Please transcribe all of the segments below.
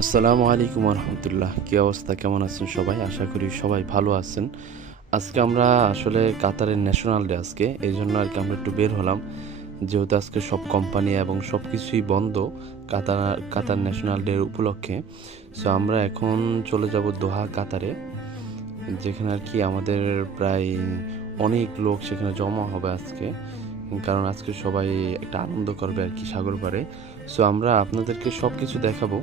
আসসালামু আলাইকুম রহমতুল্লাহ। কী অবস্থা, কেমন আছেন সবাই? আশা করি সবাই ভালো আছেন। আজকে আমরা আসলে কাতারের ন্যাশনাল ডে, আজকে এই জন্য আর কি আমরা একটু বের হলাম, যেহেতু আজকে সব কোম্পানি এবং সব কিছুই বন্ধ কাতার কাতার ন্যাশনাল ডে উপলক্ষে। সো আমরা এখন চলে যাব দোহা, কাতারে, যেখানে আর কি আমাদের প্রায় অনেক লোক সেখানে জমা হবে আজকে, কারণ আজকে সবাই একটা আনন্দ করবে আর কি সাগর পাড়ে। সো আমরা আপনাদেরকে সব কিছু দেখাবো।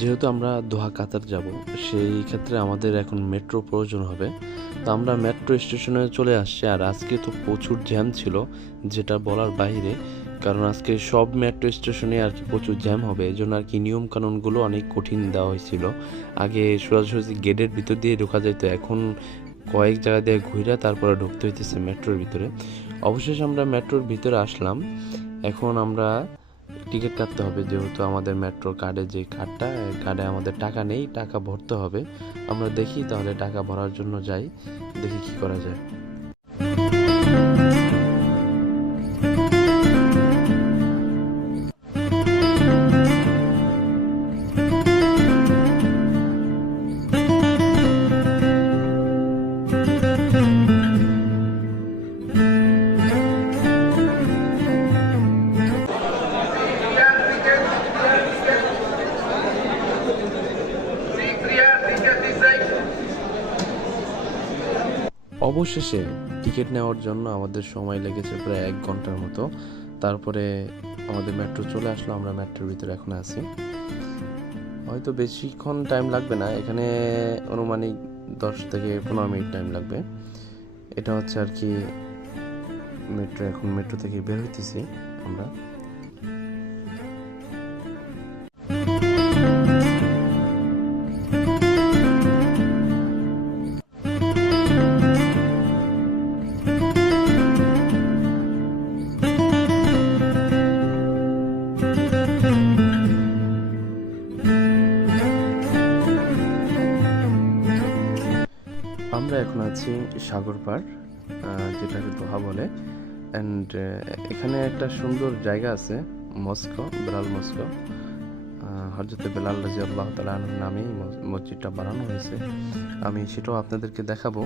যেহেতু আমরা দোহা কাতার যাব, সেই ক্ষেত্রে আমাদের এখন মেট্রো প্রয়োজন হবে। তো আমরা মেট্রো স্টেশনে চলে আসছি। আর আজকে তো প্রচুর জ্যাম ছিল, যেটা বলার বাইরে, কারণ আজকে সব মেট্রো স্টেশনে আর কি প্রচুর জ্যাম হবে। এই জন্য আর কি নিয়ম কানুনগুলো অনেক কঠিন দেওয়া হয়েছিল। আগে সোজাসুজি গেটের ভিতর দিয়ে ঢোকা যেত, এখন কয়েক জায়গা দিয়ে ঘুরে তারপরে ঢুকতে হইতেছে মেট্রোর ভিতরে। অবশেষে আমরা মেট্রোর ভিতরে আসলাম। এখন আমরা টিকিট কাটতে হবে, যেহেতু আমাদের মেট্রো কার্ডে যে কার্ডটা, কার্ডে আমাদের টাকা নেই, টাকা ভরতে হবে। আমরা দেখি তাহলে টাকা ভরার জন্য যাই, দেখি কি করা যায়। অবশেষে টিকিট নেওয়ার জন্য আমাদের সময় লেগেছে প্রায় 1 ঘন্টার মতো। তারপরে আমাদের মেট্রো চলে আসলো, আমরা মেট্রোর ভিতরে এখন আছি। হয়তো বেশিক্ষণ টাইম লাগবে না, এখানে আনুমানিক 10 থেকে 15 মিনিট টাইম লাগবে। এটা হচ্ছে আর কি মেট্রো। এখন মেট্রো থেকে বের হইতেছি আমরা। আমরা এখন আছি সাগর পাড়, যেটাকে দোহা বলে। অ্যান্ড এখানে একটা সুন্দর জায়গা আছে, মস্কো, বেলাল মস্কো। হযরত বেলাল রাদিয়াল্লাহু তাআলা আনহুর নামেই মসজিদটা বানানো হয়েছে। আমি সেটাও আপনাদেরকে দেখাবো।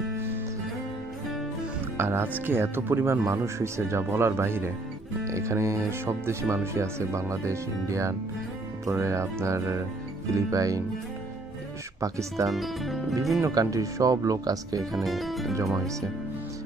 আর আজকে এত পরিমাণ মানুষ হয়েছে যা বলার বাইরে। এখানে সব দেশি মানুষই আছে, বাংলাদেশ, ইন্ডিয়ান, তারপরে আপনার ফিলিপাইন, পাকিস্তান, বিভিন্ন কান্ট্রির সব লোক আজকে এখানে জমা হয়েছে।